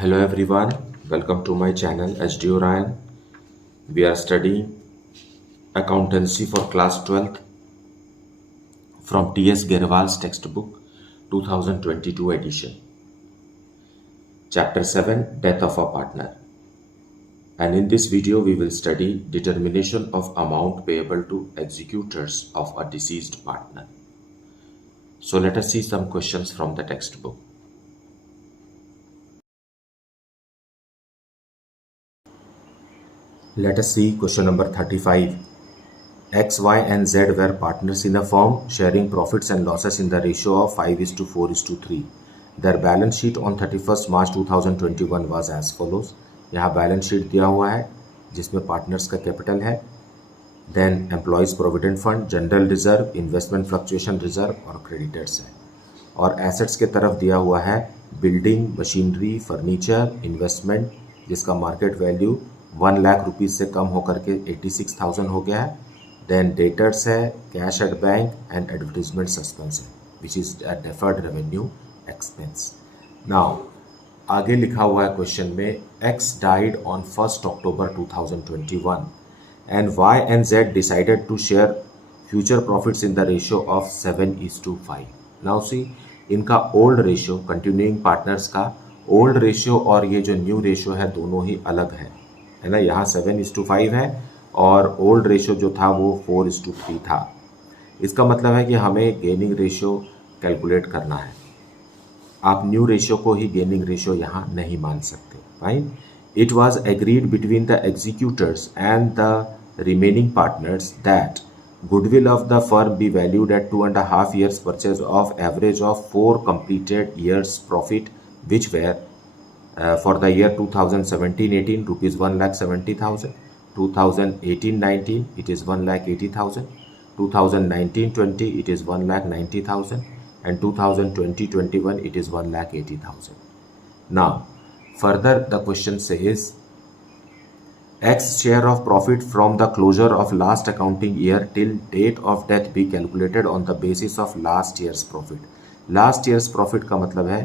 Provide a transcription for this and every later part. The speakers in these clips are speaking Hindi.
Hello everyone, welcome to my channel HD Orion. We are studying accountancy for class 12th from T.S. Gerwal's textbook 2022 edition. Chapter 7, Death of a Partner. And in this video we will study determination of amount payable to executors of a deceased partner. So let us see some questions from the textbook. Let us see question number 35. X, Y and Z were partners in a firm sharing profits and losses in the ratio of 5:4:3. Their balance sheet on 31st March 2021 was as follows. यहाँ बैलेंस शीट दिया हुआ है जिसमें पार्टनर्स का कैपिटल है, then employees provident fund, general reserve, investment fluctuation reserve और क्रेडिटर्स है. और एसेट्स के तरफ दिया हुआ है बिल्डिंग, मशीनरी, फर्नीचर, इन्वेस्टमेंट जिसका मार्केट वैल्यू 1 लाख रुपीज़ से कम होकर के 86,000 हो गया है. देन डेटर्स है, cash at bank and advertisement suspense है which is a deferred revenue expense. Now आगे लिखा हुआ है क्वेश्चन में X died on 1 October 2021 and Y and Z decided to share future profits in the ratio of 7:5. Now see इनका ओल्ड रेशियो, कंटिन्यूइंग पार्टनर्स का ओल्ड रेशियो और ये जो न्यू रेशियो है दोनों ही अलग है ना. यहाँ 7:5 है और ओल्ड रेशियो जो था वो 4:3 था. इसका मतलब है कि हमें गेनिंग रेशियो कैलकुलेट करना है. आप न्यू रेशियो को ही गेनिंग रेशियो यहाँ नहीं मान सकते. Right. It was agreed between the executors and the remaining partners that goodwill of the firm be valued at 2.5 years purchase of average of 4 completed years profit which were for the year 2017-18 rupees 1,70,000, 2018-19 it is 1,80,000, 2019-20 it is 1,90,000 and 2020-21 it is 1,80,000. Now further the question says X share of profit from the closure of last accounting year till date of death be calculated on the basis of last year's profit. Last year's profit का मतलब है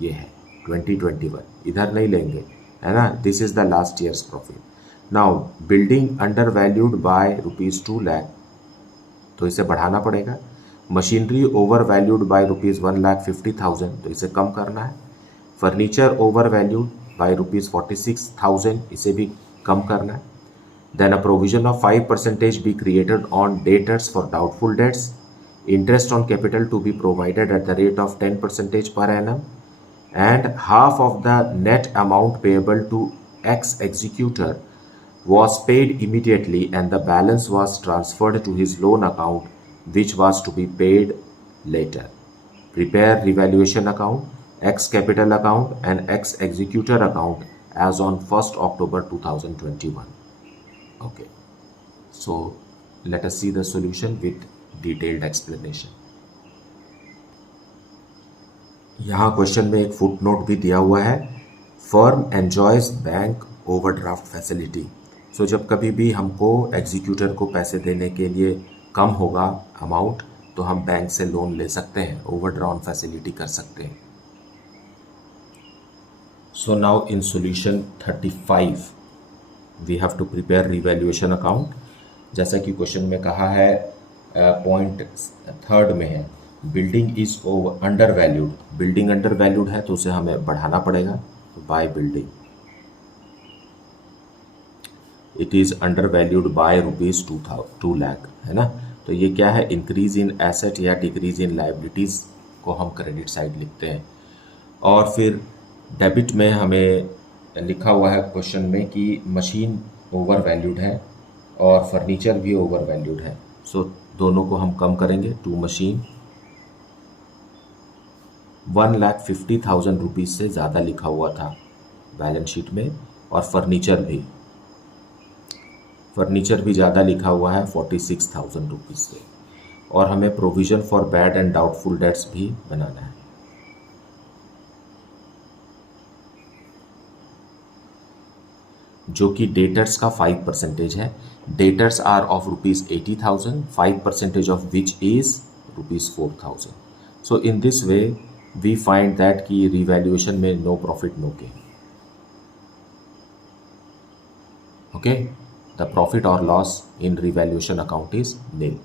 ये है 2021, इधर नहीं लेंगे है ना. This is the last year's profit. Now building under valued by rupees 2 lakh तो इसे बढ़ाना पड़ेगा. Machinery over valued by rupees 1,50,000 तो इसे कम करना है. Furniture over valued by rupees 46,000 इसे भी कम करना है. Then a provision of 5% be created on debtors for doubtful debts. Interest on capital to be provided at the rate of 10% per annum and half of the net amount payable to ex executor was paid immediately and the balance was transferred to his loan account which was to be paid later. Prepare revaluation account, ex capital account and ex executor account as on 1st October 2021. Okay, so let us see the solution with detailed explanation. यहाँ क्वेश्चन में एक फुट नोट भी दिया हुआ है. Firm enjoys bank overdraft facility. So जब कभी भी हमको एग्जीक्यूटर को पैसे देने के लिए कम होगा अमाउंट तो हम बैंक से लोन ले सकते हैं, ओवरड्राफ्ट फैसिलिटी कर सकते हैं. So now in solution 35 we have to prepare revaluation account. जैसा कि क्वेश्चन में कहा है पॉइंट 3 में है building is over under valued. Building under valued है तो उसे हमें बढ़ाना पड़ेगा. तो by building it is under valued by rupees 2 lakh है ना. तो ये क्या है, इंक्रीज इन एसेट या डिक्रीज इन लाइबिलिटीज़ को हम क्रेडिट साइड लिखते हैं. और फिर डेबिट में हमें लिखा हुआ है क्वेश्चन में कि मशीन ओवर वैल्यूड है और फर्नीचर भी ओवर वैल्यूड है. सो दोनों को हम कम करेंगे. टू मशीन 1,50,000 रुपीज़ से ज़्यादा लिखा हुआ था बैलेंस शीट में. और फर्नीचर भी ज़्यादा लिखा हुआ है 46,000 रुपीज़ से. और हमें provision for bad and doubtful debts भी बनाना है. जो कि डेटर्स का 5% है. Debtors are of rupees 80,000, 5% of which is rupees 4,000. So in this way we find that कि रिवैल्यूएशन में no profit no gain. Okay, the profit or loss in revaluation account is nil.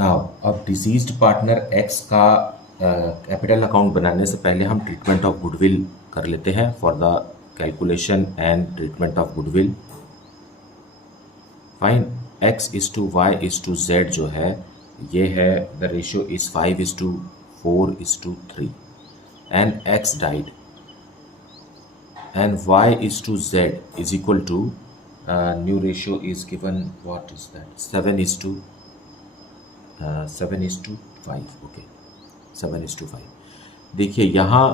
Now अब डिसीज्ड पार्टनर एक्स का कैपिटल अकाउंट बनाने से पहले हम ट्रीटमेंट ऑफ गुडविल कर लेते हैं for the calculation and treatment of goodwill. Fine, X is to Y is to Z जो है ये है, the ratio is 5:4:3 and X died and y is to z is equal to new ratio is given, what is that, 7:5. okay, 7:5. देखिए यहाँ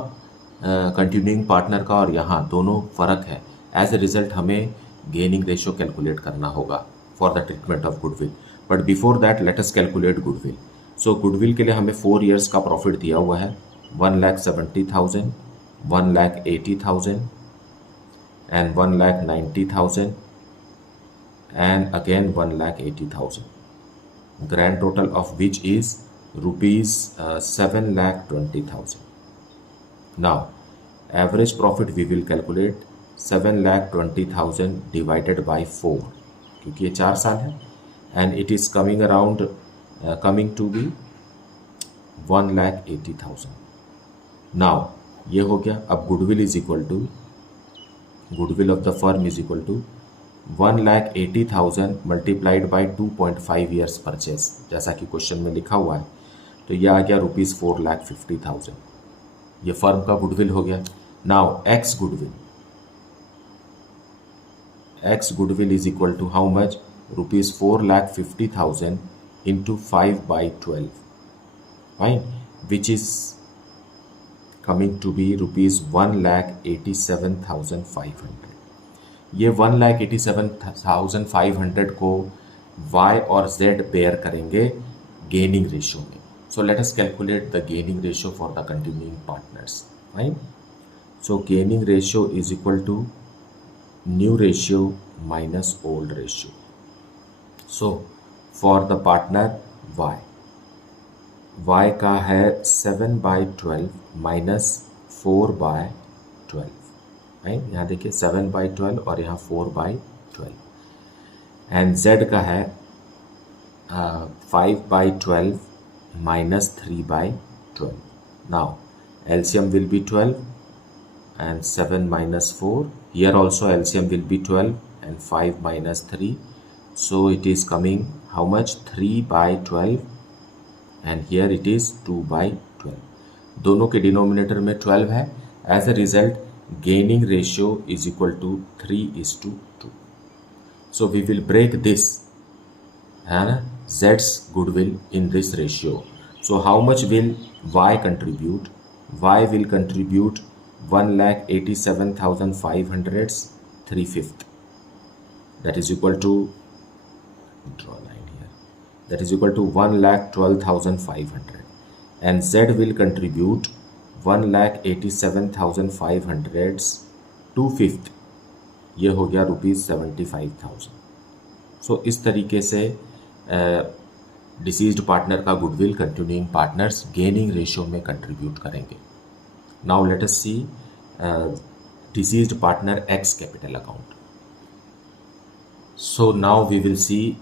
कंटिन्यूइंग पार्टनर का और यहाँ दोनों फ़र्क है. एज ए रिज़ल्ट हमें गेनिंग रेशियो कैलकुलेट करना होगा for the treatment of goodwill. But before that let us calculate goodwill. So goodwill के लिए हमें 4 years का प्रॉफिट दिया हुआ है, 1,70,000, 1,80,000 and 1,90,000 and again 1,80,000. Grand total of which is rupees 7,20,000. Now average profit we will calculate 7,20,000 divided by 4 क्योंकि ये 4 साल है and it is coming around coming to be 1,80,000. Now ये हो गया. अब goodwill is equal to goodwill of the firm is equal to 1,80,000 multiplied by 2.5 years purchase, जैसा कि क्वेश्चन में लिखा हुआ है. तो यह आ गया ₹4,50,000. ये फर्म का गुडविल हो गया. Now X goodwill is equal to how much, ₹4,50,000 into 5/12, fine, which is coming to be ₹1,87,500. ये 1,87,500 को y और z बेयर करेंगे गेनिंग रेशियो में. So let us calculate the gaining ratio for the continuing partners. Fine, so gaining ratio is equal to new ratio minus old ratio. So for the partner y का है 7/12 माइनस 4/12. राइट, यहाँ देखिए 7/12 और यहाँ 4/12. एंड z का है 5/12 minus 3/12. Now LCM will be 12 and 7 minus 4. Here also LCM will be 12 and 5 minus 3. So it is coming how much, 3/12 and here it is 2/12. दोनों के डिनोमिनेटर में 12 है. As a result gaining ratio is equal to 3:2. So we will break this, है ना, जेड्स goodwill in this ratio. So how much will Y contribute? Y will contribute 1,87,500 3/5. That is equal to, that is equal to 1,12,500 and Z will contribute 1,87,500 2/5. ये हो गया ₹75,000. सो इस तरीके से डिसीज्ड पार्टनर का goodwill continuing partners gaining ratio में कंट्रीब्यूट करेंगे. Now let us see deceased partner X capital account. So now we will see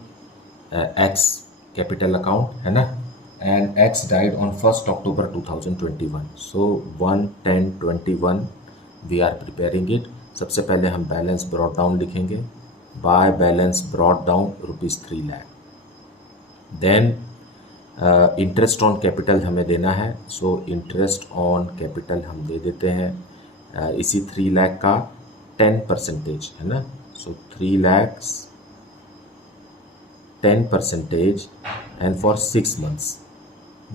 X capital account, है ना, and X died on 1st October 2021. सो 1/10/21 वी आर प्रिपेयरिंग इट. सबसे पहले हम बैलेंस ब्रॉट डाउन लिखेंगे. By balance brought down ₹3 lakh. Then interest on capital हमें देना है. सो इंटरेस्ट ऑन कैपिटल हम दे देते हैं इसी 3 लाख का 10%, है ना. सो 3 lakh 10% and for 6 months.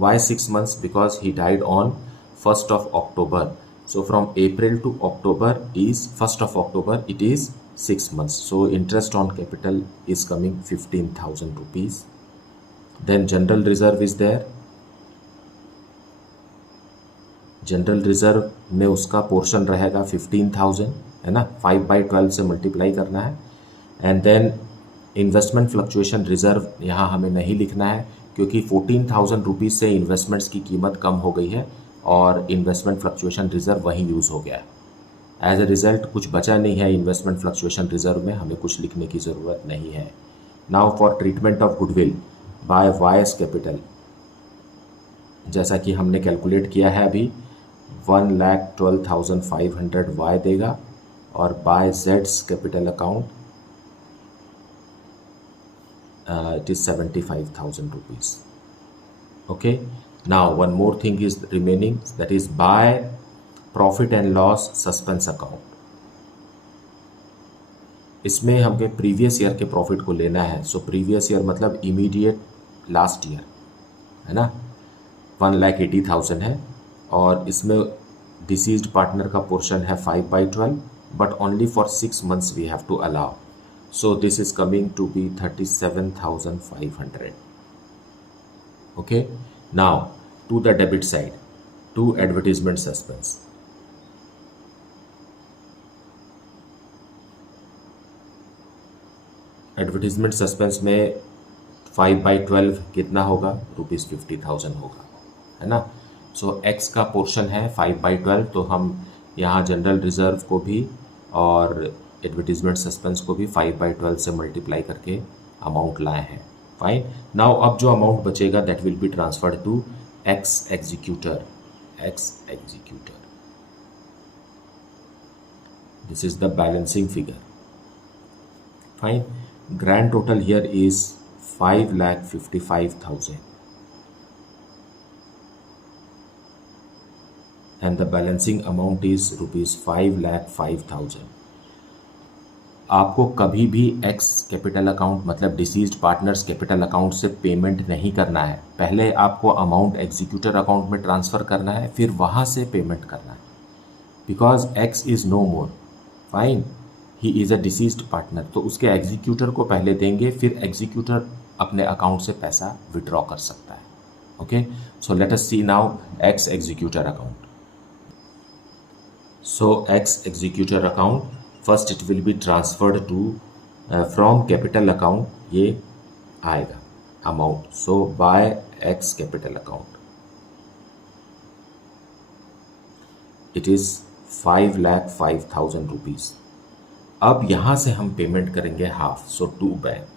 Why 6 months? Because he died on 1st of October. So from April to October is 1st of October, it is 6 months. So interest on capital is coming ₹15,000. Then general reserve is there. General reserve में उसका पोर्शन रहेगा 15,000, है ना, 5/12 से मल्टीप्लाई करना है. And then investment fluctuation reserve यहाँ हमें नहीं लिखना है क्योंकि 14,000 रुपीज़ से इन्वेस्टमेंट्स की कीमत कम हो गई है और इन्वेस्टमेंट फ्लक्चुएशन रिजर्व वहीं यूज़ हो गया है. एज ए रिजल्ट कुछ बचा नहीं है इन्वेस्टमेंट फ्लक्चुएशन रिजर्व में, हमें कुछ लिखने की ज़रूरत नहीं है। Now for treatment of goodwill by Y's capital, जैसा कि हमने कैलकुलेट किया है अभी, 1,12,500 वाई देगा और बाय जेड्स capital account it is 75,000 rupees. Okay, now one more thing is remaining, that is by profit and loss suspense account. इसमें हमें प्रीवियस ईयर के प्रॉफिट को लेना है। सो प्रीवियस ईयर मतलब इमीडिएट लास्ट ईयर है ना, 1,80,000 है और इसमें डिसीज्ड पार्टनर का पोर्शन है 5/12, but only for 6 months we have to allow. So this is coming to be 37,500. Okay, now to the debit side, to advertisement suspense. Advertisement suspense में 5/12 कितना होगा, ₹50,000 होगा, है ना। सो एक्स का पोर्शन है 5/12, तो हम यहाँ जनरल रिजर्व को भी और एडवर्टीजमेंट सस्पेंस को भी 5/12 से मल्टीप्लाई करके अमाउंट लाए हैं। फाइन, नाउ अब जो अमाउंट बचेगा that will be transferred to X executor. This is the balancing figure. Fine, grand total here is 5,55,000 and the balancing amount is ₹5,05,000। आपको कभी भी एक्स कैपिटल अकाउंट मतलब डिसीज्ड पार्टनर्स कैपिटल अकाउंट से पेमेंट नहीं करना है। पहले आपको अमाउंट एग्जीक्यूटर अकाउंट में ट्रांसफ़र करना है, फिर वहाँ से पेमेंट करना है, because X is no more. Fine, he is a deceased partner, तो उसके एग्जीक्यूटर को पहले देंगे, फिर एग्जीक्यूटर अपने अकाउंट से पैसा विड्रॉ कर सकता है। Okay, so let us see now X executor account. So X executor account, first it will be transferred to from capital account, ये आएगा amount, so by X capital account it is 5,05,000 rupees। अब यहाँ से हम पेमेंट करेंगे हाफ, so to बैंक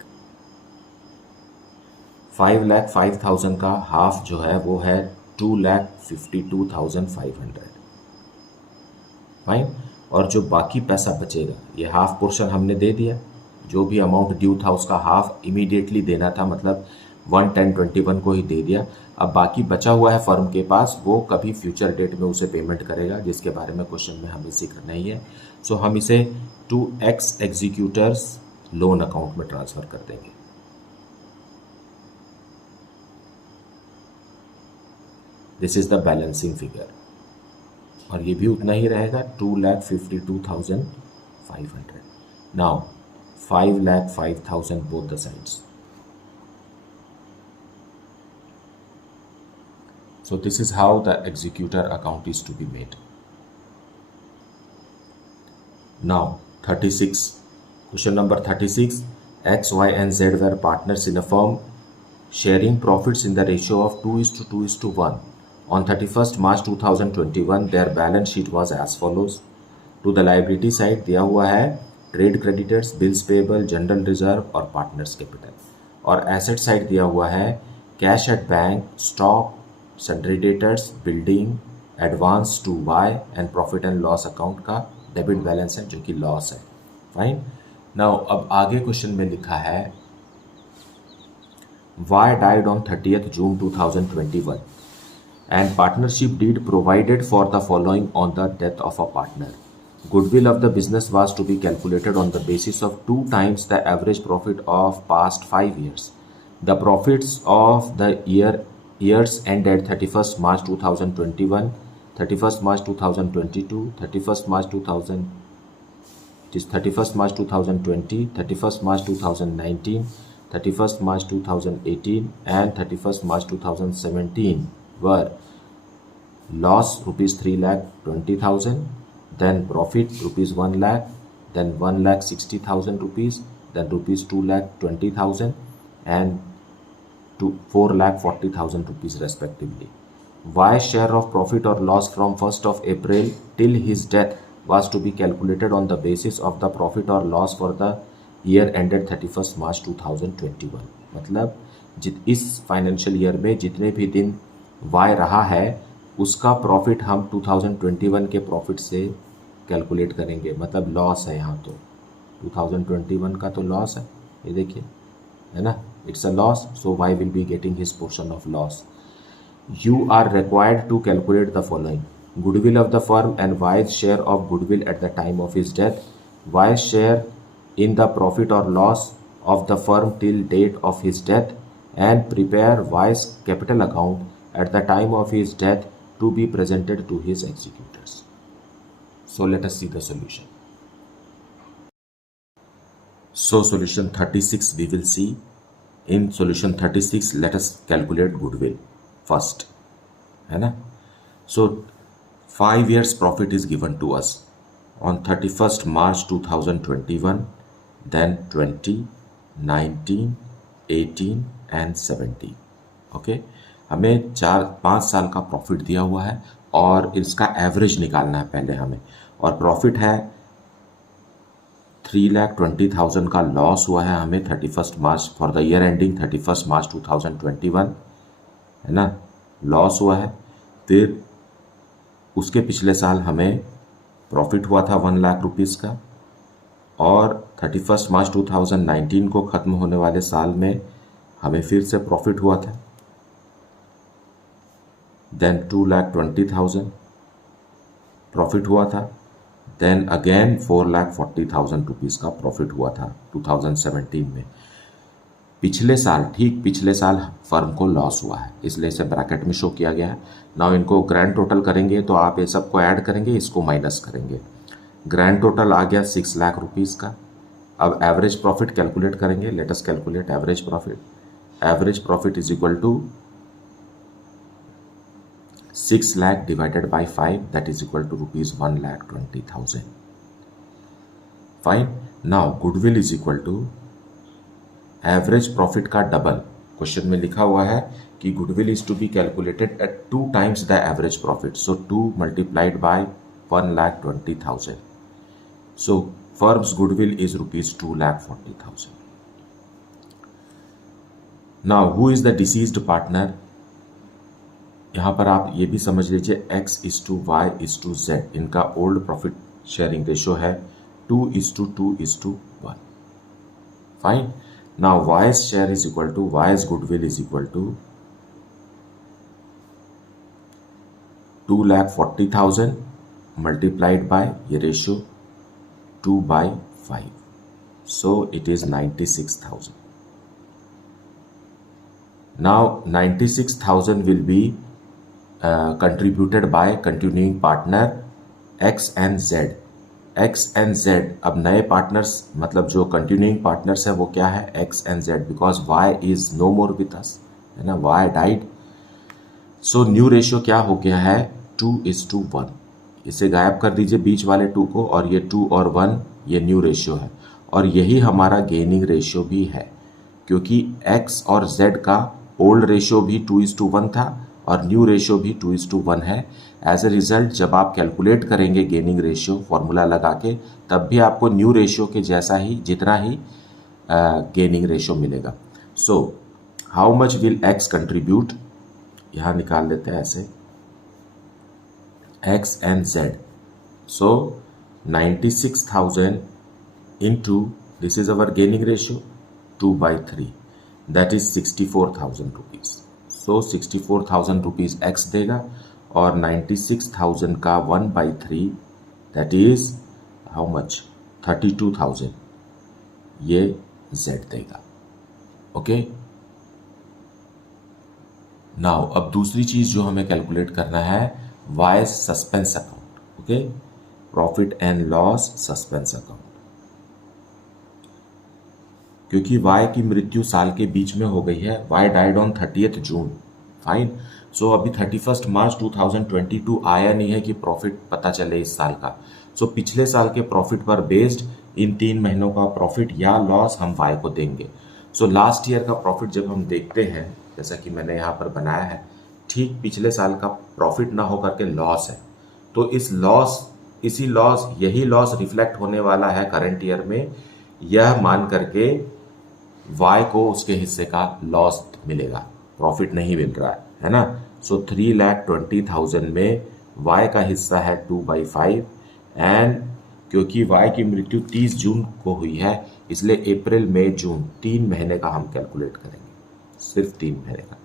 5,05,000 का हाफ जो है वो है 2,52,500। फाइन, और जो बाकी पैसा बचेगा ये हाफ पोर्शन हमने दे दिया, जो भी अमाउंट ड्यू था उसका हाफ इमीडिएटली देना था, मतलब 1/10/21 को ही दे दिया। अब बाकी बचा हुआ है फर्म के पास, वो कभी फ्यूचर डेट में उसे पेमेंट करेगा, जिसके बारे में क्वेश्चन में हमें जिक्र नहीं है। सो हम इसे to X executor's loan account में ट्रांसफ़र कर देंगे। This is the balancing figure, और ये भी उतना ही रहेगा 2,52,500। Now 5,05,000 both the sides. So this is how the executor account is to be made. Now 36, question number 36, X, Y and Z were partners in a firm sharing profits in the ratio of 2:2:1. On 31st March 2021 their balance sheet was as follows. To the liability side दिया हुआ है trade creditors, bills payable, general reserve और पार्टनर्स कैपिटल, और एसेट साइड दिया हुआ है cash at bank, stock, sundry debtors, building, advance to Y and profit and loss account का डेबिट बैलेंस है जो कि लॉस है। फाइन, नाउ अब आगे क्वेश्चन में लिखा है Y died on 30th June 2021 and partnership deed provided for the following on the death of a partner. Goodwill of the business was to be calculated on the basis of 2 times the average profit of past 5 years. The profits of the years ended 31st March 2021, 31st March 2022, 31st March 2000, it is 31st March 2020, 31st March 2019, 31st March 2018 and 31st March 2017 were loss ₹3,20,000, then profit ₹1 lakh, then 1,60,000 rupees, then ₹2,20,000 and to 4,40,000 rupees respectively. Y's share of profit or loss from 1st of April till his death was to be calculated on the basis of the profit or loss for the year ended 31st March 2021। मतलब इस फाइनेंशियल ईयर में जितने भी दिन y रहा है उसका प्रॉफिट हम 2021 के प्रॉफिट से कैलकुलेट करेंगे। मतलब लॉस है यहाँ, तो 2021 का तो लॉस है, ये देखिए, है ना, it's a loss, so y will be getting his portion of loss. You are required to calculate the following: goodwill of the firm and Y's share of goodwill at the time of his death, Y's share in the profit or loss of the firm till date of his death, and prepare Y's capital account at the time of his death to be presented to his executors. So let us see the solution. So solution 36 we will see. In solution 36, let us calculate goodwill first, है ना। So 5 years profit is given to us on 31st March 2021, then 20, 19, 18 and 17। Okay, हमें 4-5 साल का प्रॉफिट दिया हुआ है और इसका एवरेज निकालना है पहले हमें, और प्रॉफिट है 3,20,000 का लॉस हुआ है हमें 31st March for the year ending 31st मार्च 2021, है ना, लॉस हुआ है। फिर उसके पिछले साल हमें प्रॉफिट हुआ था 1 लाख रुपीज़ का, और 31st मार्च 2019 को ख़त्म होने वाले साल में हमें फिर से प्रॉफिट हुआ था, देन 2,20,000 प्रॉफिट हुआ था, देन अगेन 4,40,000 रुपीज़ का प्रॉफिट हुआ था 2017 में। पिछले साल, ठीक पिछले साल फर्म को लॉस हुआ है, इसलिए इसे ब्रैकेट में शो किया गया है। नाउ इनको ग्रैंड टोटल करेंगे तो आप ये सबको ऐड करेंगे, इसको माइनस करेंगे, ग्रैंड टोटल आ गया 6 लाख रुपीज़ का। अब एवरेज प्रॉफिट कैलकुलेट करेंगे, let us calculate average profit. Average profit is equal to 6 lakh divided by 5, that is equal to rupees 1,20,000। Fine. Now goodwill is equal to average profit का डबल। क्वेश्चन में लिखा हुआ है कि goodwill is to be calculated at 2 times the average profit, so 2 multiplied by 1,20,000। So firm's goodwill is rupees 2,40,000। Now who is the deceased partner. यहाँ पर आप ये भी समझ लीजिए X:Y:Z, इनका ओल्ड प्रॉफिट शेयरिंग रेशो है 2:2:1। Fine. Now Y's share is equal to Y's goodwill is equal to 2,40,000 multiplied by ये ratio 2/5, so it is 96,000। Now 96,000 will be contributed by continuing partner X and Z। X and Z, अब नए पार्टनर्स मतलब जो कंटिन्यूइंग पार्टनर्स है वो क्या है, X and Z, because Y is no more with us, है ना, Y died. So new ratio क्या हो गया है 2:1। इसे गायब कर दीजिए बीच वाले 2 को, और ये 2 और 1 ये न्यू रेशियो है, और यही हमारा गेनिंग रेशियो भी है, क्योंकि X और Z का ओल्ड रेशियो भी 2:1 था और न्यू रेशियो भी 2:1 है। एज ए रिजल्ट जब आप कैलकुलेट करेंगे गेनिंग रेशियो फॉर्मूला लगा के, तब भी आपको न्यू रेशियो के जैसा ही जितना ही गेनिंग रेशियो मिलेगा। सो how much will X contribute, यहाँ निकाल लेते हैं ऐसे, X and Z। So 96,000 into this is our gaining ratio 2/3, that is 64,000 rupees। So 64,000 rupees X देगा, और 96,000 का 1/3 दैट इज हाउ मच 32,000 ये Z देगा। ओके। नाउ अब दूसरी चीज जो हमें कैलकुलेट करना है Y suspense account. Okay, profit and loss suspense account, क्योंकि वाई की मृत्यु साल के बीच में हो गई है। Y died on 30th June. Fine. So अभी 31st मार्च 2022 आया नहीं है कि प्रॉफिट पता चले इस साल का। सो पिछले साल के प्रॉफिट पर बेस्ड इन 3 महीनों का प्रॉफिट या लॉस हम वाई को देंगे। सो लास्ट ईयर का प्रॉफिट जब हम देखते हैं, जैसा कि मैंने यहाँ पर बनाया है, ठीक पिछले साल का प्रॉफिट ना होकर के लॉस है, तो इस लॉस यही लॉस रिफ्लेक्ट होने वाला है करंट ईयर में, यह मान करके y को उसके हिस्से का लॉस मिलेगा, प्रॉफिट नहीं मिल रहा है ना। सो 3,20,000 में y का हिस्सा है 2/5 एंड क्योंकि y की मृत्यु 30 जून को हुई है इसलिए अप्रैल मई जून 3 महीने का हम कैलकुलेट करेंगे, सिर्फ 3 महीने का।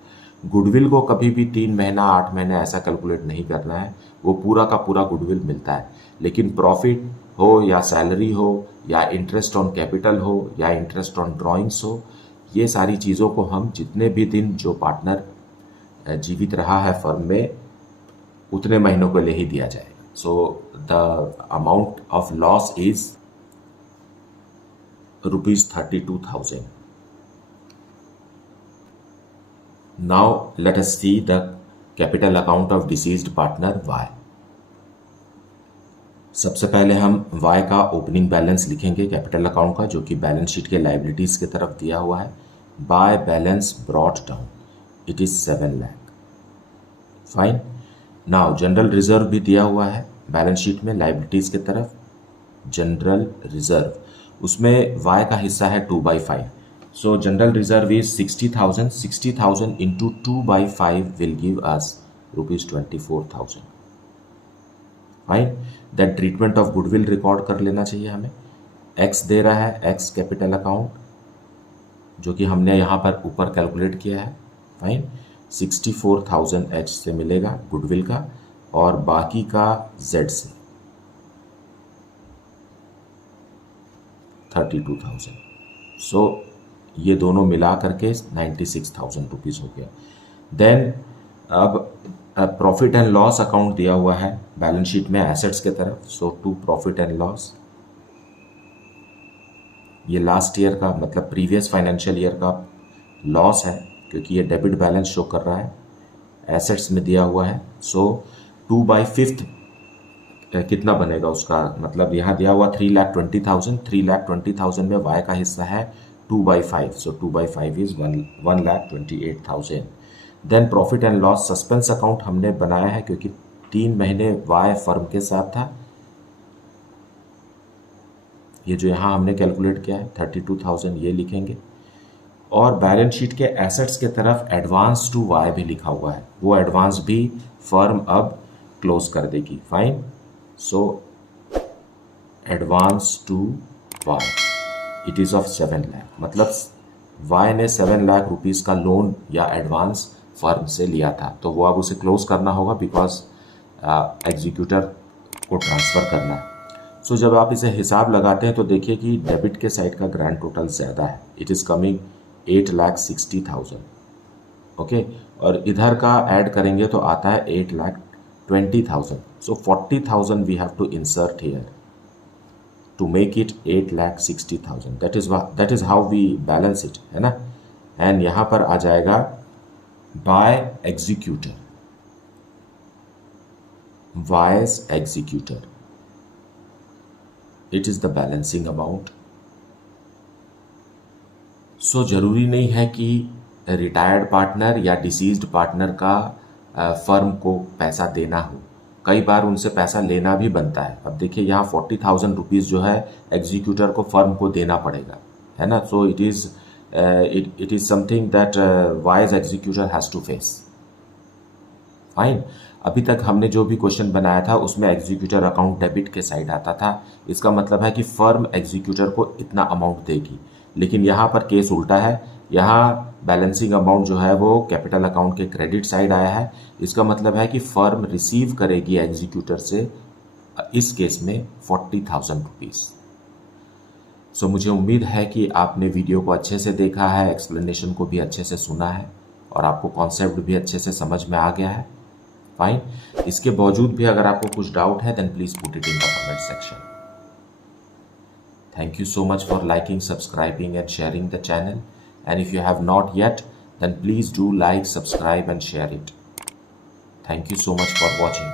गुडविल को कभी भी 3 महीना 8 महीने ऐसा कैलकुलेट नहीं करना है, वो पूरा का पूरा गुडविल मिलता है। लेकिन प्रॉफिट हो या सैलरी हो या इंटरेस्ट ऑन कैपिटल हो या इंटरेस्ट ऑन ड्राइंग्स हो, ये सारी चीज़ों को हम जितने भी दिन जो पार्टनर जीवित रहा है फर्म में उतने महीनों के लिए ही दिया जाएगा। So the amount of loss is ₹32,000. Now let us see the capital account of deceased partner Y. सबसे पहले हम Y का ओपनिंग बैलेंस लिखेंगे कैपिटल अकाउंट का, जो कि बैलेंस शीट के लाइबिलिटीज की तरफ दिया हुआ है। Bye balance brought down it is 7 lakh. Fine. Now general reserve भी दिया हुआ है बैलेंस शीट में लाइबिलिटीज की तरफ, जनरल रिजर्व, उसमें Y का हिस्सा है 2/5। So general reserve is 60,000. 60,000 into 2/5 will give us ₹24,000. Fine. Then treatment of goodwill record कर लेना चाहिए हमें। X दे रहा है, X कैपिटल अकाउंट, जो कि हमने यहाँ पर ऊपर कैलकुलेट किया है। फाइन। 64,000 H से मिलेगा गुडविल का और बाकी का Z से 32,000। सो ये दोनों मिला करके 96,000 रुपीज़ हो गया। देन अब प्रॉफिट एंड लॉस अकाउंट दिया हुआ है बैलेंस शीट में एसेट्स के तरफ। सो टू प्रॉफिट एंड लॉस, ये लास्ट ईयर का मतलब प्रीवियस फाइनेंशियल ईयर का लॉस है क्योंकि ये डेबिट बैलेंस शो कर रहा है, एसेट्स में दिया हुआ है। सो 2/5 कितना बनेगा उसका, मतलब यहाँ दिया हुआ 3,20,000। 3,20,000 में Y का हिस्सा है 2/5, so 2/5 is 1,28,000. Then profit and loss suspense account हमने बनाया है क्योंकि 3 महीने Y फर्म के साथ था। ये जो यहाँ हमने कैलकुलेट किया है 32,000 ये लिखेंगे। और बैलेंस शीट के एसेट्स के तरफ एडवांस टू Y भी लिखा हुआ है, वो एडवांस भी फर्म अब क्लोज कर देगी। Fine. So advance to Y it is of 7 lakh, मतलब Y ने 7 लाख रुपीज़ का लोन या एडवांस फर्म से लिया था, तो वो अब उसे क्लोज करना होगा बिकॉज एग्जीक्यूटर को ट्रांसफ़र करना है। सो जब आप इसे हिसाब लगाते हैं तो देखिए कि डेबिट के साइड का ग्रैंड टोटल ज़्यादा है, इट इज़ कमिंग 8,60,000। ओके, और इधर का ऐड करेंगे तो आता है 8,20,000। So 40,000 we have to insert here to make it 8,60,000. That is how we balance it, है ना। एंड यहाँ पर आ जाएगा by executor, wise executor, it is the balancing amount. So जरूरी नहीं है कि रिटायर्ड पार्टनर या डिसीज्ड पार्टनर का फर्म को पैसा देना हो, कई बार उनसे पैसा लेना भी बनता है। अब देखिए यहाँ 40,000 रुपीज़ जो है एग्जीक्यूटर को फर्म को देना पड़ेगा, है ना। So it is something that wise executor has to face. Fine. अभी तक हमने जो भी क्वेश्चन बनाया था उसमें एग्जीक्यूटर अकाउंट डेबिट के साइड आता था, इसका मतलब है कि फर्म एग्जीक्यूटर को इतना अमाउंट देगी। लेकिन यहाँ पर केस उल्टा है, यहाँ बैलेंसिंग अमाउंट जो है वो कैपिटल अकाउंट के क्रेडिट साइड आया है। इसका मतलब है कि फर्म रिसीव करेगी एग्जीक्यूटर से इस केस में 40,000 रुपीज़। सो मुझे उम्मीद है कि आपने वीडियो को अच्छे से देखा है, एक्सप्लेनेशन को भी अच्छे से सुना है और आपको कॉन्सेप्ट भी अच्छे से समझ में आ गया है। फाइन। इसके बावजूद भी अगर आपको कुछ डाउट है then please put it in the comment section. Thank you so much for liking, subscribing and sharing the channel. And if you have not yet, then please do like, subscribe and share it. Thank you so much for watching.